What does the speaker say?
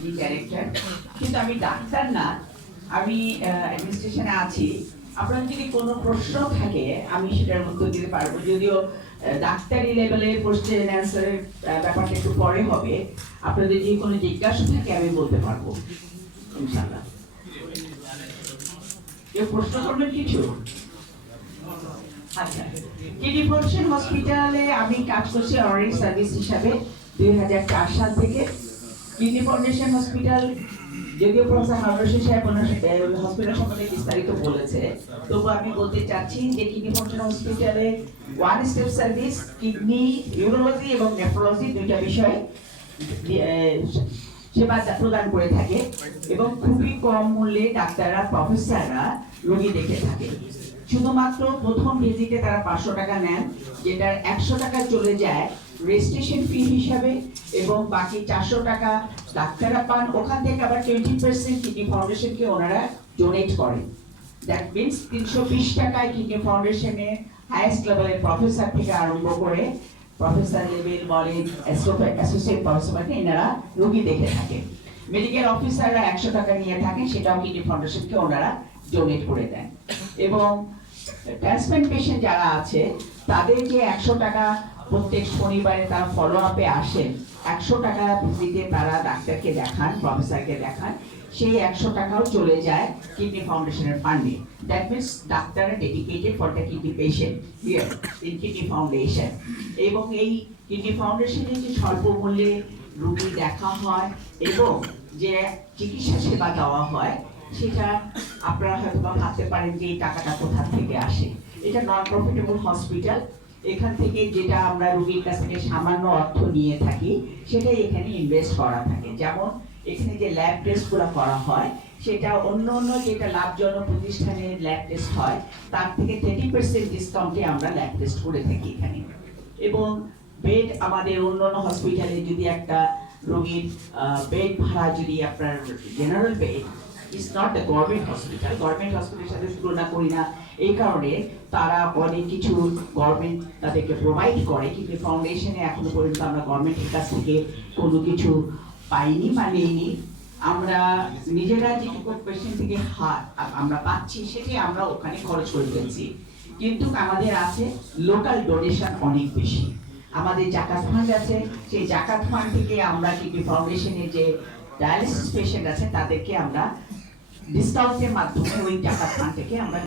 Managing director, কিন্তু আমি doctor না, আমি অ্যাডমিনিস্ট্রেশনে আছি। আপনার যদি কোনো প্রশ্ন থাকে আমি সেটার উত্তর দিতে পারবো, যদিও ডাক্তারি লেভেলের কোশ্চেন অ্যান্সারের ব্যাপারটা একটু পরে হবে। আপনাদের যদি কোনো জিজ্ঞাসা থাকে আমি বলতে পারবো ইনশাআল্লাহ। কেউ প্রশ্ন করবেন কিছু? আচ্ছা, কিডনি ফাউন্ডেশন হসপিটালে আমি কাজ করছি অনারি সার্ভিস হিসাবে 2004 সাল থেকে। কিডনি ফাউন্ডেশন হসপিটাল, যদিও প্রফেসর হারুন রশিদ সাহেব হসপিটাল সম্বন্ধে বিস্তারিত বলেছে, তবু আমি বলতে চাচ্ছি যে কিডনি ফাউন্ডেশন হসপিটালে one step service, kidney, urology এবং নেফ্রোলজি দুইটা বিষয়ে সেবা প্রদান করে থাকে এবং খুবই কম মূল্যে ডাক্তাররা, প্রফেসররা রোগী দেখে থাকে। শুধুমাত্র প্রথম ভিজিটে তারা 500 টাকা নেন, যেটা 100 টাকা চলে যায় রেজিস্ট্রেশন ফি হিসাবে, এবং বাকি 400 টাকা ডাক্তাররা পান। ওখান থেকে আবার 20% কিডনি ফাউন্ডেশনকে ওনারা ডোনেট করেন। দ্যাট মিনস 320 টাকায় কিডনি ফাউন্ডেশনে হাইয়েস্ট লেভেলের প্রফেসর থেকে আরম্ভ করে প্রফেসর লেভেল বলেন, অ্যাসোসিয়েট প্রফেসর, এনারা রোগী দেখে থাকেন। মেডিকেল অফিসাররা 100 টাকা নিয়ে থাকেন, সেটাও কিডনি ফাউন্ডেশনকে ওনারা ডোনেট করে দেন। এবং ট্রান্সপ্লান্ট পেশেন্ট যারা আছে তাদের যে 100 টাকা প্রত্যেক শনিবারে তারা ফলো আপে আসেন, 100 টাকা ভিজিটে তারা ডাক্তারকে দেখান, প্রফেসরকে দেখান, সেই 100 টাকাও চলে যায় কিডনি ফাউন্ডেশনের ফান্ডে। That means doctor dedicated for the kidney patient here in kidney foundation. এবং এই কিডনি ফাউন্ডেশনে যে স্বল্প মূল্যে রোগী দেখা হয় এবং যে চিকিৎসা সেবা দেওয়া হয়, সেটা আপনারা হয়তো ভাবতে পারেন যে এই টাকাটা কোথা থেকে আসে। এটা নন প্রফিটেবল হসপিটাল, এখান থেকে যেটা আমরা রোগীর কাছ থেকে সামান্য অর্থ নিয়ে থাকি সেটাই এখানে ইনভেস্ট করা থাকে। যেমন এখানে যে ল্যাব টেস্টগুলো করা হয়, সেটা অন্য অন্য যেটা লাভজনক প্রতিষ্ঠানে ল্যাব টেস্ট হয় তার থেকে 30% ডিসকাউন্টে আমরা ল্যাব টেস্ট করে থাকি এখানে। এবং বেড, আমাদের অন্য অন্য হসপিটালে যদি একটা রোগীর বেড ভাড়া যদি আপনার general bed, is not the government hospital, government হসপিটালের সাথে তুলনা করি না, এই কারণে তারা অনেক কিছু গভর্নমেন্ট তাদেরকে প্রোভাইড করে, কিন্তু ফাউন্ডেশনে এখনো পর্যন্ত আমরা গভর্নমেন্টের কাছ থেকে কোনো কিছু পাইনি বা নেইনি। আমরা নিজেরা যেটুকু পেশেন্ট থেকে আমরা পাচ্ছি সেটাই আমরা ওখানে খরচ করে ফেলছি। কিন্তু আমাদের আছে লোকাল ডোনেশন অনেক বেশি। আমাদের জাকাত ফান্ড আছে, সেই জাকাত ফান্ড থেকে আমরা কিডনি ফাউন্ডেশনের যে ডায়ালিসিস পেশেন্ট আছে তাদেরকে আমরা ডিসকাউন্টের মাধ্যমে ওই জাকাত ফান্ড থেকে আমরা